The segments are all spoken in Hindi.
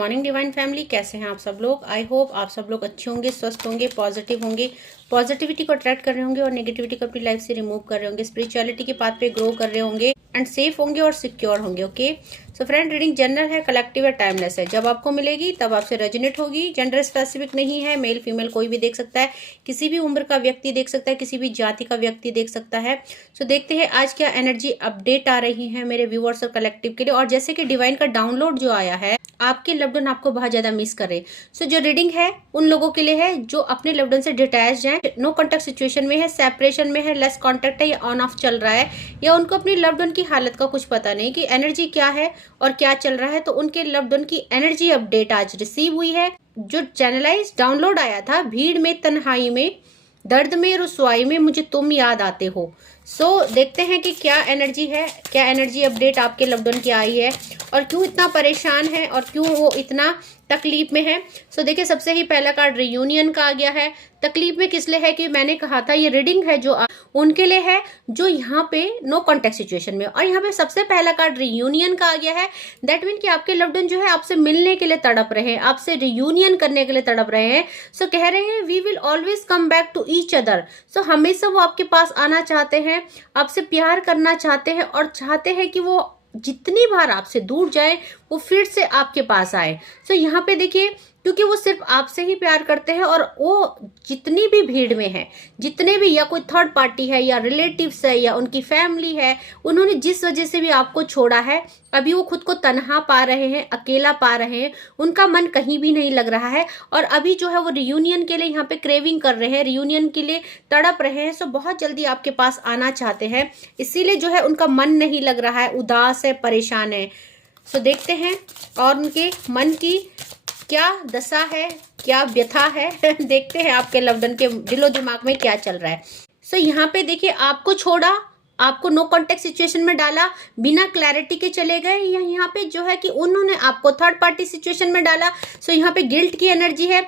मॉर्निंग डिवाइन फैमिली, कैसे हैं आप सब लोग। आई होप आप सब लोग अच्छे होंगे, स्वस्थ होंगे, पॉजिटिव होंगे, पॉजिटिविटी को अट्रैक्ट कर रहे होंगे और नेगेटिविटी को अपनी लाइफ से रिमूव कर रहे होंगे, स्पिरिचुअलिटी के पाथ पे ग्रो कर रहे होंगे एंड सेफ होंगे और सिक्योर होंगे। Okay so friend, reading general है, कलेक्टिव है, टाइमलेस है। जब आपको मिलेगी तब आपसे रेजोनेट होगी। जेंडर स्पेसिफिक नहीं है, मेल फीमेल कोई भी देख सकता है, किसी भी उम्र का व्यक्ति देख सकता है, किसी भी जाति का व्यक्ति देख सकता है। सो देखते हैं आज क्या एनर्जी अपडेट आ रही है मेरे व्यूअर्स और कलेक्टिव के लिए। और जैसे कि डिवाइन का डाउनलोड जो आया है, आपके लव्ड वन आपको बहुत ज्यादा मिस करे। सो जो रीडिंग है उन लोगों के लिए है जो अपने लव्ड वन से डिटैच हैं, नो कॉन्टेक्ट सिचुएशन में है, सेपरेशन में है, लेस कॉन्टेक्ट है या ऑन ऑफ चल रहा है, या उनको अपनी लव्ड वन की हालत का कुछ पता नहीं कि एनर्जी क्या है और क्या चल रहा है। तो उनके लव्ड वन की एनर्जी अपडेट आज रिसीव हुई है। जो चैनलाइज डाउनलोड आया था, भीड़ में, तन्हाई में, दर्द में, रुसवाई में मुझे तुम याद आते हो। सो देखते हैं कि क्या एनर्जी है, क्या एनर्जी अपडेट आपके लव्ड वन की आई है और क्यों इतना परेशान है और क्यों वो इतना तकलीफ में है। सो देखिए, सबसे ही पहला कार्ड रियूनियन का आ गया है। तकलीफ में किस लिए है कि मैंने कहा था ये रीडिंग है जो उनके लिए है जो यहाँ पे नो कॉन्टेक्ट सिचुएशन में, और यहाँ पे सबसे पहला कार्ड रियूनियन का आ गया है। दैट मीन कि आपके लव्ड वन जो है आपसे मिलने के लिए तड़प रहे हैं, आपसे रियूनियन करने के लिए तड़प रहे हैं। सो कह रहे हैं we will always come back to each other. So हमेशा वो आपके पास आना चाहते हैं, आपसे प्यार करना चाहते हैं और चाहते हैं कि वो जितनी बार आपसे दूर जाए वो फिर से आपके पास आए। सो यहाँ पे देखिए, क्योंकि वो सिर्फ आपसे ही प्यार करते हैं और वो जितनी भी भीड़ में है, जितने भी, या कोई थर्ड पार्टी है या रिलेटिव्स है या उनकी फैमिली है, उन्होंने जिस वजह से भी आपको छोड़ा है, अभी वो खुद को तन्हा पा रहे हैं, अकेला पा रहे हैं, उनका मन कहीं भी नहीं लग रहा है और अभी जो है वो रियूनियन के लिए यहाँ पे क्रेविंग कर रहे हैं, रियूनियन के लिए तड़प रहे हैं। सो बहुत जल्दी आपके पास आना चाहते हैं, इसीलिए जो है उनका मन नहीं लग रहा है, उदास है, परेशान है। सो देखते हैं और उनके मन की क्या दशा है, क्या व्यथा है देखते हैं आपके लव्ड वन के दिलो दिमाग में क्या चल रहा है। सो यहाँ पे देखिए, आपको छोड़ा, आपको नो कॉन्टेक्ट सिचुएशन में डाला, बिना क्लैरिटी के चले गए, या यहाँ पे जो है कि उन्होंने आपको थर्ड पार्टी सिचुएशन में डाला। सो यहाँ पे गिल्ट की एनर्जी है।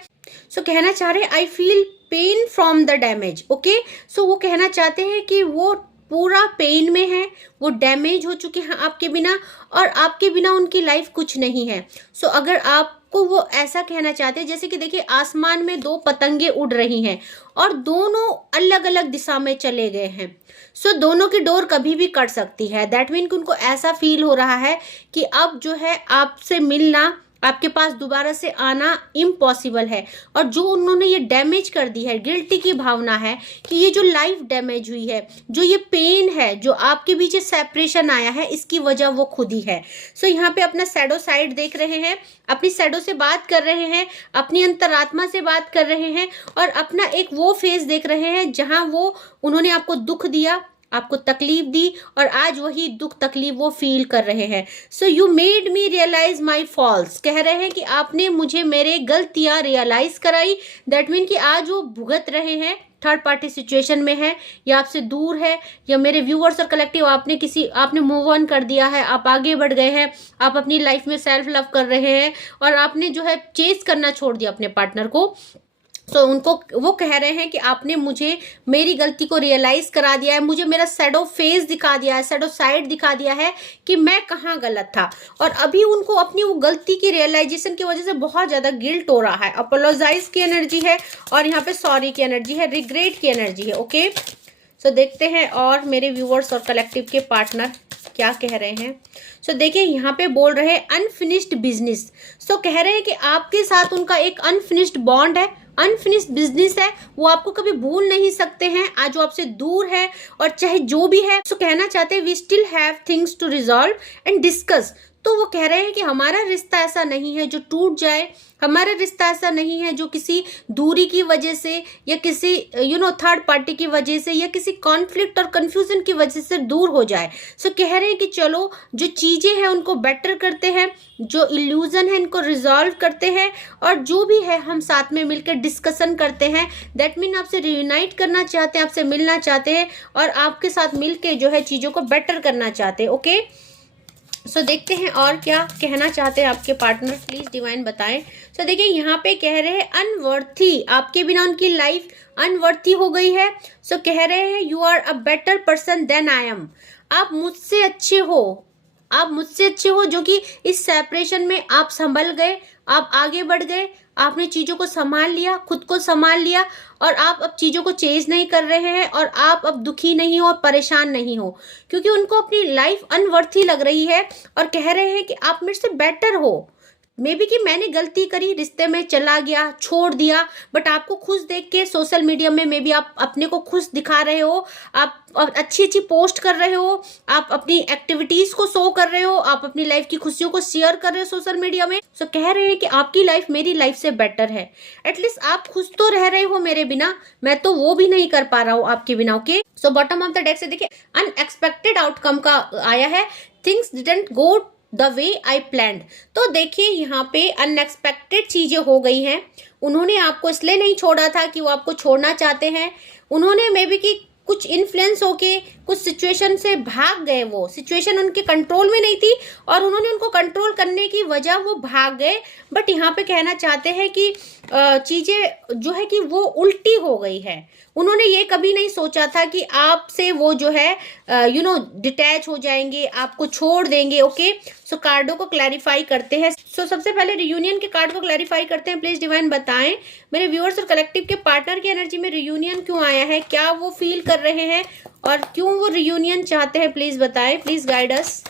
सो कहना चाह रहे हैं I feel pain from the damage. Okay, so वो कहना चाहते हैं कि वो पूरा पेन में है, वो डैमेज हो चुके हैं आपके बिना और आपके बिना उनकी लाइफ कुछ नहीं है। सो अगर आपको वो ऐसा कहना चाहते हैं, जैसे कि देखिए आसमान में दो पतंगे उड़ रही हैं और दोनों अलग अलग दिशा में चले गए हैं। सो दोनों की डोर कभी भी कट सकती है। दैट मीन कि उनको ऐसा फील हो रहा है कि अब जो है आपसे मिलना, आपके पास दोबारा से आना इम्पॉसिबल है। और जो उन्होंने ये डैमेज कर दी है, गिल्टी की भावना है कि ये जो लाइफ डैमेज हुई है, जो ये पेन है, जो आपके बीच सेपरेशन आया है, इसकी वजह वो खुद ही है। सो यहाँ पे अपना शैडो साइड देख रहे हैं, अपनी शैडो से बात कर रहे हैं, अपनी अंतरात्मा से बात कर रहे हैं और अपना एक वो फेस देख रहे हैं जहां वो उन्होंने आपको दुख दिया, आपको तकलीफ दी और आज वही दुख तकलीफ वो फील कर रहे हैं। So you made me realize my faults. कह रहे हैं कि आपने मुझे मेरे गलतियां रियलाइज कराई। दैट मीन कि आज वो भुगत रहे हैं, थर्ड पार्टी सिचुएशन में है या आपसे दूर है, या मेरे व्यूअर्स और कलेक्टिव आपने मूव ऑन कर दिया है, आप आगे बढ़ गए हैं, आप अपनी लाइफ में सेल्फ लव कर रहे हैं और आपने जो है चेस करना छोड़ दिया अपने पार्टनर को। तो उनको वो कह रहे हैं कि आपने मुझे मेरी गलती को रियलाइज करा दिया है, मुझे मेरा शैडो फेस दिखा दिया है, शैडो साइड दिखा दिया है कि मैं कहाँ गलत था। और अभी उनको अपनी वो गलती की रियलाइजेशन की वजह से बहुत ज्यादा गिल्ट हो रहा है। अपोलोजाइज की एनर्जी है और यहाँ पे सॉरी की एनर्जी है, रिग्रेट की एनर्जी है। ओके, सो देखते हैं और मेरे व्यूअर्स और कलेक्टिव के पार्टनर क्या कह रहे हैं। सो देखिए, यहाँ पे बोल रहे हैं अनफिनिश्ड बिजनेस। सो कह रहे हैं कि आपके साथ उनका एक अनफिनिश्ड बॉन्ड है, अनफिनिश्ड बिजनेस है, वो आपको कभी भूल नहीं सकते हैं। आज वो आपसे दूर है और चाहे जो भी है, सो कहना चाहते हैं we still have things to resolve and discuss. तो वो कह रहे हैं कि हमारा रिश्ता ऐसा नहीं है जो टूट जाए, हमारा रिश्ता ऐसा नहीं है जो किसी दूरी की वजह से या किसी थर्ड पार्टी की वजह से या किसी कॉन्फ्लिक्ट और कंफ्यूजन की वजह से दूर हो जाए। सो कह रहे हैं कि चलो जो चीजें हैं उनको बेटर करते हैं, जो इल्यूजन है इनको रिजॉल्व करते हैं और जो भी है हम साथ में मिलकर डिस्कशन करते हैं। दैट मीन आपसे रियूनाइट करना चाहते हैं, आपसे मिलना चाहते हैं और आपके साथ मिलकर जो है चीजों को बेटर करना चाहते हैं। ओके, सो देखते हैं और क्या कहना चाहते हैं आपके पार्टनर, प्लीज डिवाइन बताएं। सो देखिए, यहाँ पे कह रहे हैं अनवर्थी, आपके बिना उनकी लाइफ अनवर्थी हो गई है। सो कह रहे हैं you are a better person than I am, आप मुझसे अच्छे हो, आप मुझसे अच्छे हो, जो कि इस सेपरेशन में आप संभल गए, आप आगे बढ़ गए, आपने चीजों को संभाल लिया, खुद को संभाल लिया, और आप अब चीजों को चेंज नहीं कर रहे हैं, और आप अब दुखी नहीं हो और परेशान नहीं हो, क्योंकि उनको अपनी लाइफ अनवर्थी लग रही है और कह रहे हैं कि आप मेरे से बेटर हो। मे बी कि मैंने गलती करी, रिश्ते में चला गया, छोड़ दिया, बट आपको खुश देख के सोशल मीडिया में मे बी आप अपने को खुश दिखा रहे हो, आप अच्छी अच्छी पोस्ट कर रहे हो, आप अपनी एक्टिविटीज को शो कर रहे हो, आप अपनी लाइफ की खुशियों को शेयर कर रहे हो सोशल मीडिया में। सो कह रहे हैं कि आपकी लाइफ मेरी लाइफ से बेटर है। एटलीस्ट आप खुश तो रह रहे हो मेरे बिना, मैं तो वो भी नहीं कर पा रहा हूँ आपके बिना। Okay, so bottom of the deck से देखिए अनएक्सपेक्टेड आउटकम का आया है, things didn't go the way I planned. तो देखिए यहाँ पे अनएक्सपेक्टेड चीजें हो गई हैं। उन्होंने आपको इसलिए नहीं छोड़ा था कि वो आपको छोड़ना चाहते हैं, उन्होंने मे बी कि कुछ इन्फ्लुएंस होके कुछ सिचुएशन से भाग गए, वो सिचुएशन उनके कंट्रोल में नहीं थी और उन्होंने उनको कंट्रोल करने की वजह वो भाग गए। बट यहाँ पे कहना चाहते हैं कि चीजें जो है कि वो उल्टी हो गई है। उन्होंने ये कभी नहीं सोचा था कि आपसे वो जो है डिटैच हो जाएंगे, आपको छोड़ देंगे। ओके, सो कार्डों को क्लैरिफाई करते हैं। सो सबसे पहले रियूनियन के कार्ड को क्लैरिफाई करते हैं। प्लीज डिवाइन बताएं मेरे व्यूअर्स और कलेक्टिव के पार्टनर की एनर्जी में रियूनियन क्यों आया है, क्या वो फील कर रहे हैं और क्यों वो रियूनियन चाहते हैं, प्लीज बताएं, प्लीज गाइड अस।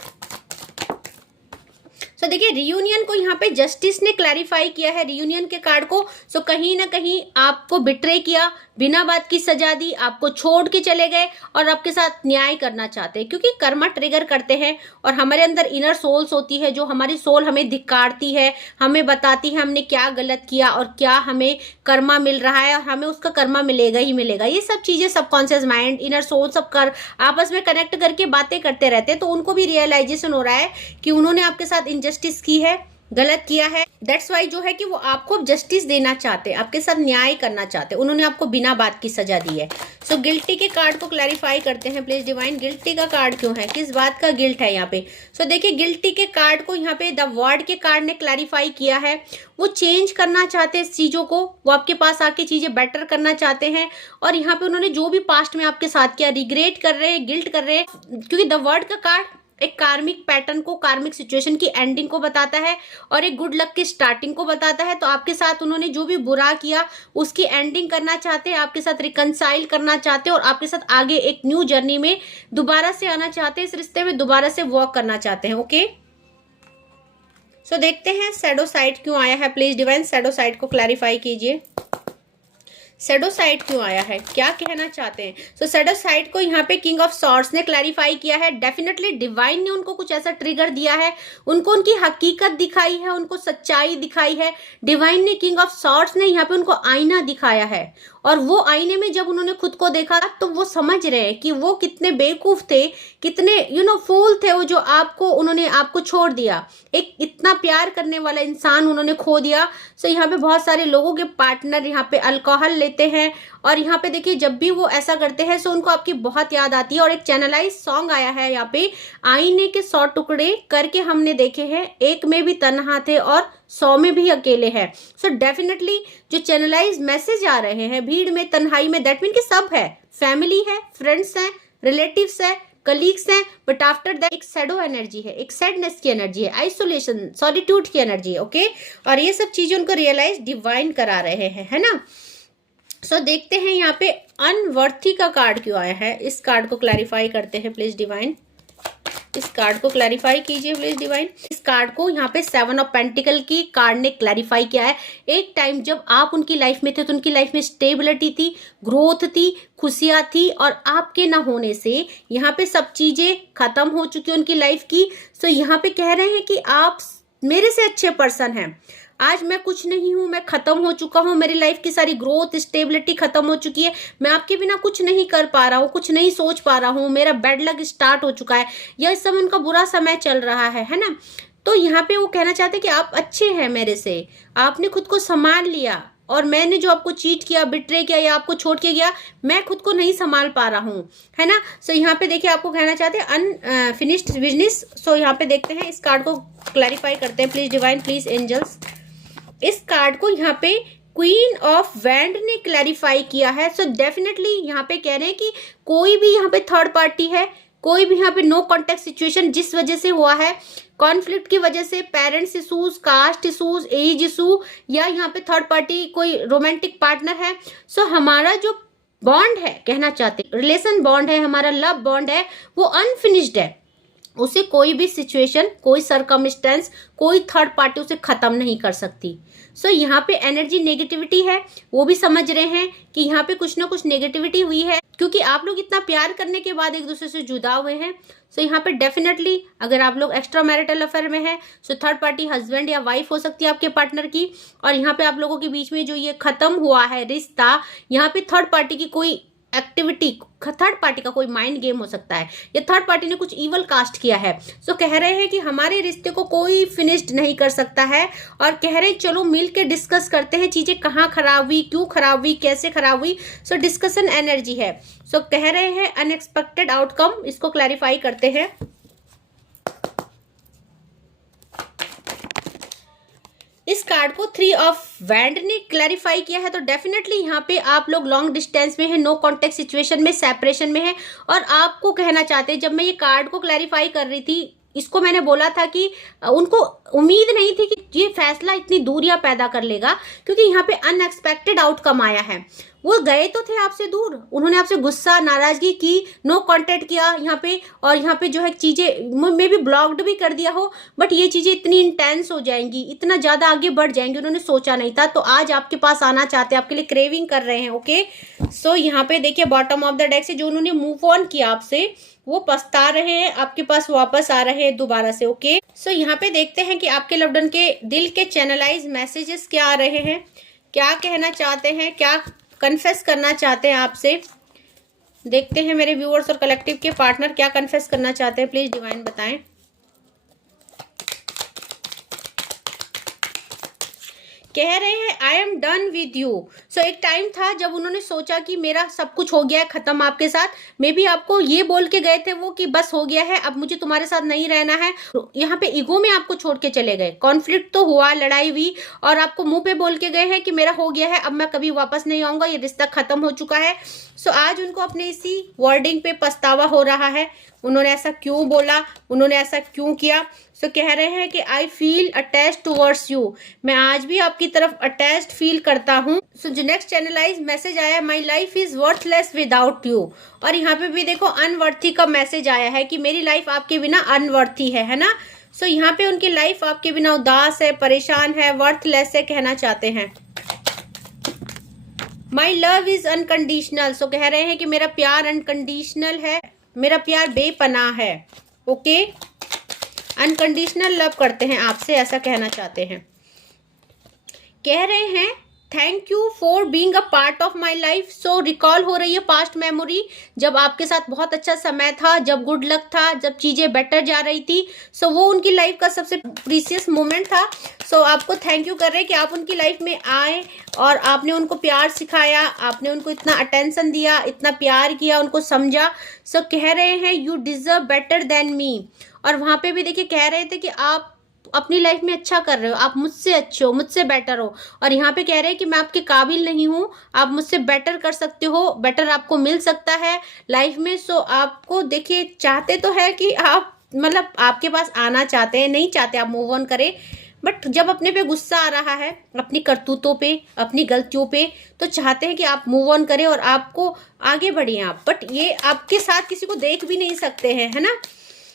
सो देखिए रियूनियन को यहाँ पे जस्टिस ने क्लैरिफाई किया है रियूनियन के कार्ड को। सो कहीं ना कहीं आपको बिट्रे किया, बिना बात की सजा दी, आपको छोड़ के चले गए और आपके साथ न्याय करना चाहते हैं, क्योंकि कर्मा ट्रिगर करते हैं और हमारे अंदर इनर सोल्स होती है, जो हमारी सोल हमें धिक्कारती है, हमें बताती है हमने क्या गलत किया और क्या हमें कर्मा मिल रहा है और हमें उसका कर्मा मिलेगा ही मिलेगा। ये सब चीजें सबकॉन्शियस माइंड, इनर सोल सब कर आपस में कनेक्ट करके बातें करते रहते हैं। तो उनको भी रियलाइजेशन हो रहा है कि उन्होंने आपके साथ इनजस्टिस की है, गलत किया है। दैट्स वाई जो है कि वो आपको जस्टिस देना चाहते हैं, आपके साथ न्याय करना चाहते हैं। उन्होंने आपको बिना बात की सजा दी है। सो गिल्टी के कार्ड को क्लैरिफाई करते हैं प्लीज डिवाइन। गिल्टी का कार्ड क्यों है, किस बात का गिल्ट है यहाँ पे। सो देखिए गिल्टी के कार्ड को यहाँ पे द वर्ड के कार्ड ने क्लैरिफाई किया है। वो चेंज करना चाहते हैं इस चीजों को, वो आपके पास आके चीजें बेटर करना चाहते हैं और यहाँ पे उन्होंने जो भी पास्ट में आपके साथ किया रिग्रेट कर रहे हैं, गिल्ट कर रहे हैं, क्योंकि द वर्ड का कार्ड एक कार्मिक पैटर्न को, कार्मिक सिचुएशन की एंडिंग को बताता है और एक गुड लक की स्टार्टिंग को बताता है। तो आपके साथ उन्होंने जो भी बुरा किया उसकी एंडिंग करना चाहते हैं, आपके साथ रिकंसाइल करना चाहते हैं और आपके साथ आगे एक न्यू जर्नी में दोबारा से आना चाहते हैं, इस रिश्ते में दोबारा से वॉक करना चाहते हैं। ओके, सो देखते हैं शैडो साइड क्यों आया है। प्लीज डिवाइन शैडो साइड को क्लैरिफाई कीजिए। शैडो साइड क्यों आया है, क्या कहना चाहते हैं। सो शैडो साइड को यहाँ पे किंग ऑफ सॉर्ड्स ने क्लैरिफाई किया है। डेफिनेटली डिवाइन ने उनको कुछ ऐसा ट्रिगर दिया है, उनको उनकी हकीकत दिखाई है, उनको सच्चाई दिखाई है। डिवाइन ने, किंग ऑफ सॉर्ड्स ने यहाँ पे उनको आईना दिखाया है और वो आईने में जब उन्होंने खुद को देखा तो वो समझ रहे हैं कि वो कितने बेवकूफ थे, कितने फूल थे वो, जो उन्होंने आपको छोड़ दिया। एक इतना प्यार करने वाला इंसान उन्होंने खो दिया। सो यहाँ पे बहुत सारे लोगों के पार्टनर यहाँ पे अल्कोहल लेते हैं और यहाँ पे देखिए जब भी वो ऐसा करते हैं सो उनको आपकी बहुत याद आती है। और एक चैनलाइज सॉन्ग आया है यहाँ पे, आईने के 100 टुकड़े करके हमने देखे हैं, एक में भी तन्हा थे और 100 में भी अकेले हैं। सो डेफिनेटली जो चैनलाइज मैसेज आ रहे हैं भीड़ में, तन्हाई में, दैट मीन कि सब है, फैमिली है, फ्रेंड्स हैं, रिलेटिव्स है, कलीग्स हैं, बट आफ्टर दैट एक शैडो एनर्जी है, एक सैडनेस की एनर्जी है, आइसोलेशन, सॉलिट्यूड की एनर्जी है। ओके, और ये सब चीजें उनको रियलाइज डिवाइन करा रहे हैं, है ना। सो देखते हैं यहाँ पे अनवर्थी का कार्ड क्यों आया है, इस कार्ड को क्लैरिफाई करते हैं प्लीज डिवाइन। इस कार्ड को क्लैरिफाई कीजिए प्लीज डिवाइन। इस कार्ड को यहाँ पे 7 ऑफ पेंटिकल की कार्ड ने क्लैरिफाई किया है। एक टाइम जब आप उनकी लाइफ में थे तो उनकी लाइफ में स्टेबिलिटी थी, ग्रोथ थी, खुशियां थी और आपके ना होने से यहाँ पे सब चीजें खत्म हो चुकी उनकी लाइफ की। सो यहाँ पे कह रहे हैं कि आप मेरे से अच्छे पर्सन हैं, आज मैं कुछ नहीं हूं, मैं खत्म हो चुका हूं, मेरी लाइफ की सारी ग्रोथ स्टेबिलिटी खत्म हो चुकी है, मैं आपके बिना कुछ नहीं कर पा रहा हूं, कुछ नहीं सोच पा रहा हूं, मेरा बैड लक स्टार्ट हो चुका है या इस समय उनका बुरा समय चल रहा है ना। तो यहाँ पे वो कहना चाहते हैं कि आप अच्छे हैं मेरे से, आपने खुद को संभाल लिया और मैंने जो आपको चीट किया, बिट्रे किया या आपको छोड़ के गया, मैं खुद को नहीं संभाल पा रहा हूँ, है ना। सो यहाँ पे देखिए आपको कहना चाहते हैं अनफिनिश्ड बिजनेस। सो यहाँ पे देखते हैं, इस कार्ड को क्लैरिफाई करते हैं प्लीज डिवाइन, प्लीज एंजल्स। इस कार्ड को यहाँ पे क्वीन ऑफ वैंड ने क्लैरिफाई किया है। सो डेफिनेटली यहाँ पे कह रहे हैं कि कोई भी यहाँ पे थर्ड पार्टी है, कोई भी यहाँ पे नो कॉन्टेक्ट सिचुएशन जिस वजह से हुआ है, कॉन्फ्लिक्ट की वजह से, parents issues, caste issues, age issue, या यहाँ पे थर्ड पार्टी कोई रोमांटिक पार्टनर है। सो हमारा जो बॉन्ड है, कहना चाहते रिलेशन बॉन्ड है, हमारा लव बॉन्ड है, वो अनफिनिश्ड है। उसे कोई भी सिचुएशन, कोई सरकमस्टेंस, कोई थर्ड पार्टी उसे खत्म नहीं कर सकती। सो यहाँ पे एनर्जी नेगेटिविटी है, वो भी समझ रहे हैं कि यहाँ पे कुछ ना कुछ नेगेटिविटी हुई है, क्योंकि आप लोग इतना प्यार करने के बाद एक दूसरे से जुदा हुए हैं। सो यहाँ पे डेफिनेटली अगर आप लोग एक्स्ट्रा मैरिटल अफेयर में है, सो थर्ड पार्टी हस्बैंड या वाइफ हो सकती है आपके पार्टनर की। और यहाँ पे आप लोगों के बीच में जो ये खत्म हुआ है रिश्ता, यहाँ पे थर्ड पार्टी की कोई एक्टिविटी, थर्ड पार्टी का कोई माइंड गेम हो सकता है, या थर्ड पार्टी ने कुछ इवल कास्ट किया है। सो कह रहे हैं कि हमारे रिश्ते को कोई फिनिश्ड नहीं कर सकता है, और कह रहे हैं चलो मिल के डिस्कस करते हैं चीजें कहाँ खराब हुई, क्यों खराब हुई, कैसे खराब हुई। सो डिस्कशन एनर्जी है। सो कह रहे हैं अनएक्सपेक्टेड आउटकम, इसको क्लैरिफाई करते हैं। इस कार्ड को 3 ऑफ वैंड ने क्लैरिफाई किया है। तो डेफिनेटली यहाँ पे आप लोग लॉन्ग डिस्टेंस में है, नो कॉन्टेक्ट सिचुएशन में, सेपरेशन में है, और आपको कहना चाहते हैं, जब मैं ये कार्ड को क्लैरिफाई कर रही थी, इसको मैंने बोला था कि उनको उम्मीद नहीं थी कि ये फैसला इतनी दूरियां पैदा कर लेगा, क्योंकि यहाँ पे अनएक्सपेक्टेड आउटकम आया है। वो गए तो थे आपसे दूर, उन्होंने आपसे गुस्सा, नाराजगी की, नो कांटेक्ट किया यहाँ पे, और यहाँ पे जो है चीजें मे भी ब्लॉक्ड भी कर दिया हो, बट ये चीजें इतनी इंटेंस हो जाएंगी, इतना ज्यादा आगे बढ़ जाएंगी, उन्होंने सोचा नहीं था। तो आज आपके पास आना चाहते हैं, आपके लिए क्रेविंग कर रहे हैं। ओके, सो यहाँ पे देखिए बॉटम ऑफ द डेक से जो उन्होंने मूव ऑन किया आपसे, वो पछता रहे हैं, आपके पास वापस आ रहे हैं दोबारा से। ओके, सो यहाँ पे देखते हैं कि आपके लव्ड वन के दिल के चैनलाइज मैसेजेस क्या आ रहे हैं, क्या कहना चाहते हैं, क्या कन्फेस करना चाहते हैं आपसे। देखते हैं मेरे व्यूअर्स और कलेक्टिव के पार्टनर क्या कन्फेस करना चाहते हैं, प्लीज डिवाइन बताएं। कह रहे हैं I am done with you. So एक टाइम था जब उन्होंने सोचा कि मेरा सब कुछ हो गया है खत्म आपके साथ, मे बी आपको ये बोल के गए थे वो कि बस हो गया है, अब मुझे तुम्हारे साथ नहीं रहना है। यहाँ पे ईगो में आपको छोड़ के चले गए, कॉन्फ्लिक्ट तो हुआ, लड़ाई हुई, और आपको मुंह पे बोल के गए हैं कि मेरा हो गया है, अब मैं कभी वापस नहीं आऊंगा, ये रिश्ता खत्म हो चुका है। सो आज उनको अपने इसी वर्डिंग पे पछतावा हो रहा है, उन्होंने ऐसा क्यों बोला, उन्होंने ऐसा क्यों किया। सो कह रहे हैं कि I feel attached towards you, मैं आज भी आपकी तरफ अटैच्ड फील करता हूँ। सो जो नेक्स्ट चैनलाइज मैसेज आया, my life is worthless without you, और यहाँ पे भी देखो अनवर्थी का मैसेज आया है कि मेरी लाइफ आपके बिना अनवर्थी है ना। सो यहाँ पे उनकी लाइफ आपके बिना उदास है, परेशान है, वर्थलेस है, कहना चाहते हैं। माई लव इज अनकंडीशनल, सो कह रहे हैं कि मेरा प्यार अनकंडीशनल है, मेरा प्यार बेपनाह है। ओके, अनकंडीशनल लव करते हैं आपसे, ऐसा कहना चाहते हैं। कह रहे हैं thank you for being a part of my life. So recall हो रही है पास्ट मेमोरी, जब आपके साथ बहुत अच्छा समय था, जब गुड लक था, जब चीजें बेटर जा रही थी। सो वो उनकी लाइफ का सबसे प्रीसियस मोमेंट था। सो आपको थैंक यू कर रहे हैं कि आप उनकी लाइफ में आए और आपने उनको प्यार सिखाया, आपने उनको इतना अटेंशन दिया, इतना प्यार किया, उनको समझा। सो कह रहे हैं you deserve better than me, और वहां पे भी देखिए कह रहे थे कि आप अपनी लाइफ में अच्छा कर रहे हो, आप मुझसे अच्छे हो, मुझसे बेटर हो, और यहाँ पे कह रहे हैं कि मैं आपके काबिल नहीं हूँ, आप मुझसे बेटर कर सकते हो, बेटर आपको मिल सकता है लाइफ में। सो आपको देखिए चाहते तो है कि आप मतलब आपके पास आना चाहते हैं, नहीं चाहते आप मूव ऑन करें, बट जब अपने पे गुस्सा आ रहा है, अपनी करतूतों पे, अपनी गलतियों पे, तो चाहते हैं कि आप मूव ऑन करें और आपको आगे बढ़िए आप, बट ये आपके साथ किसी को देख भी नहीं सकते हैं, है ना।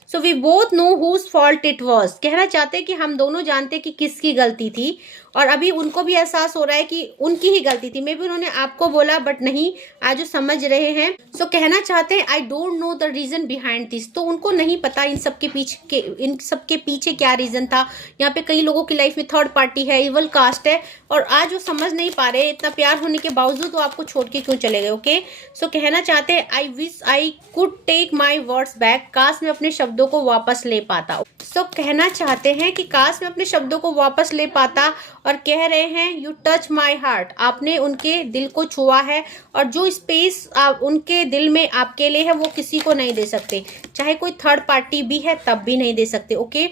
So we both know whose fault it was, कहना चाहते हैं कि हम दोनों जानते कि किसकी गलती थी, और अभी उनको भी एहसास हो रहा है कि उनकी ही गलती थी। मे बी उन्होंने आपको बोला बट नहीं, आज वो समझ रहे हैं। सो कहना चाहते हैं I don't know the reason behind this, तो उनको नहीं पता इन सबके पीछे क्या रीजन था। यहाँ पे कई लोगों की लाइफ में थर्ड पार्टी है, इवल कास्ट है, और आज वो समझ नहीं पा रहे, इतना प्यार होने के बावजूद वो आपको छोड़ के क्यों चले गए। ओके, सो कहना चाहते हैं I wish I could take my words back, काश मैं अपने शब्दों को वापस ले पाता। सो कहना चाहते हैं कि काश मैं अपने शब्दों को वापस ले पाता, और कह रहे हैं यू टच माई हार्ट, आपने उनके दिल को छुआ है, और जो स्पेस उनके दिल में आपके लिए है वो किसी को नहीं दे सकते, चाहे कोई थर्ड पार्टी भी है तब भी नहीं दे सकते। ओके,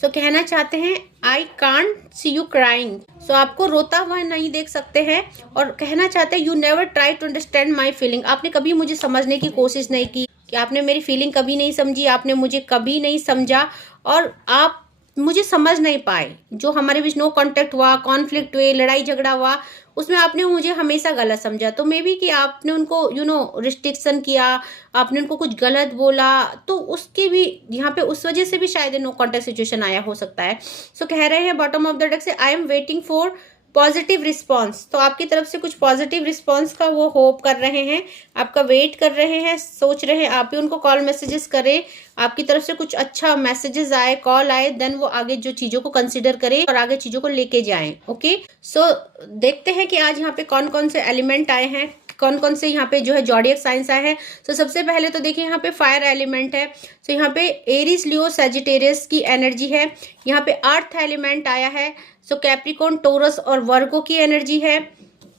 सो कहना चाहते हैं I can't see you crying, so आपको रोता हुआ नहीं देख सकते हैं, और कहना चाहते हैं you never try to understand my feeling, आपने कभी मुझे समझने की कोशिश नहीं की, कि आपने मेरी फीलिंग कभी नहीं समझी, आपने मुझे कभी नहीं समझा और आप मुझे समझ नहीं पाए। जो हमारे बीच नो कांटेक्ट हुआ, कॉन्फ्लिक्ट हुए, लड़ाई झगड़ा हुआ, उसमें आपने मुझे हमेशा गलत समझा। तो मे बी कि आपने उनको रिस्ट्रिक्शन किया, आपने उनको कुछ गलत बोला, तो उसके भी यहाँ पे उस वजह से भी शायद नो कांटेक्ट सिचुएशन आया हो सकता है। सो कह रहे हैं बॉटम ऑफ द डेक से I am waiting for positive response. तो आपकी तरफ से कुछ पॉजिटिव रिस्पॉन्स का वो होप कर रहे हैं, आपका वेट कर रहे हैं, सोच रहे हैं, आप ही उनको कॉल मैसेजेस करें, आपकी तरफ से कुछ अच्छा मैसेजेस आए, कॉल आए, देन वो आगे जो चीजों को कंसिडर करें और आगे चीजों को लेके जाएं। ओके, सो देखते हैं कि आज यहाँ पे कौन कौन से एलिमेंट आए हैं, कौन कौन से यहाँ पे जो है जॉडियक साइंस आए हैं। तो सबसे पहले तो देखिए यहाँ पे फायर एलिमेंट है। तो यहाँ पे एरीज, लियो, सजिटेरियस की एनर्जी है। यहाँ पे अर्थ एलिमेंट आया है। सो कैप्रिकॉर्न, टोरस और वर्गो की एनर्जी है।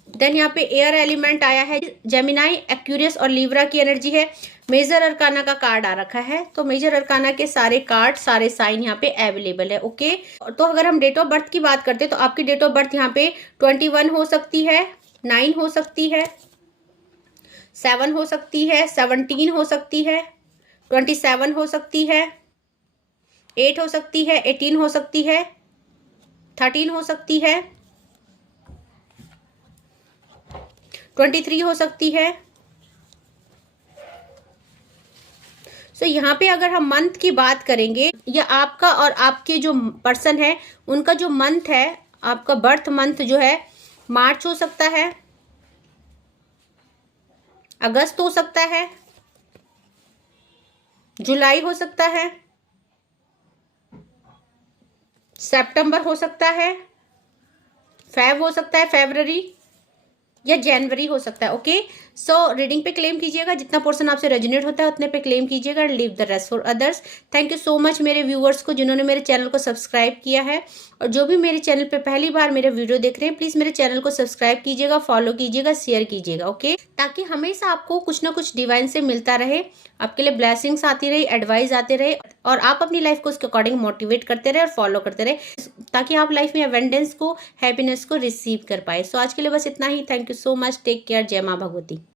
देन यहाँ पे एयर एलिमेंट आया है, जेमिनाई, एक्यूरियस और लिब्रा की एनर्जी है। मेजर अरकाना का कार्ड आ रखा है। तो मेजर अरकाना के सारे कार्ड, सारे साइन यहाँ पे अवेलेबल है। ओके, तो अगर हम डेट ऑफ बर्थ की बात करते हैं तो आपकी डेट ऑफ बर्थ यहाँ पे 21 हो सकती है, 9 हो सकती है, 7 हो सकती है, 17 हो सकती है, 27 हो सकती है, 8 हो सकती है, 18 हो सकती है, 13 हो सकती है, 23 हो सकती है। सो यहाँ पे अगर हम मंथ की बात करेंगे, या आपका और आपके जो पर्सन है उनका जो मंथ है, आपका बर्थ मंथ जो है मार्च हो सकता है, अगस्त हो सकता है, जुलाई हो सकता है, सितंबर हो सकता है, फेब हो सकता है, फरवरी या जनवरी हो सकता है। ओके, सो रीडिंग पे क्लेम कीजिएगा, जितना पोर्शन आपसे रेजोनेट होता है उतने पे क्लेम कीजिएगा, leave the rest for others. Thank you so much मेरे व्यूअर्स को जिन्होंने मेरे चैनल को सब्सक्राइब किया है, और जो भी मेरे चैनल पे पहली बार मेरे वीडियो देख रहे हैं प्लीज मेरे चैनल को सब्सक्राइब कीजिएगा, फॉलो कीजिएगा, शेयर कीजिएगा। ओके, ताकि हमेशा आपको कुछ ना कुछ डिवाइन से मिलता रहे, आपके लिए ब्लेसिंग्स आती रही, एडवाइस आते रहे, और आप अपनी लाइफ को उसके अकॉर्डिंग मोटिवेट करते रहे और फॉलो करते रहे, ताकि आप लाइफ में अवेंडेंस को, हैप्पीनेस को रिसीव कर पाए। सो आज के लिए बस इतना ही। Thank you so much, take care, जय माँ भगवती।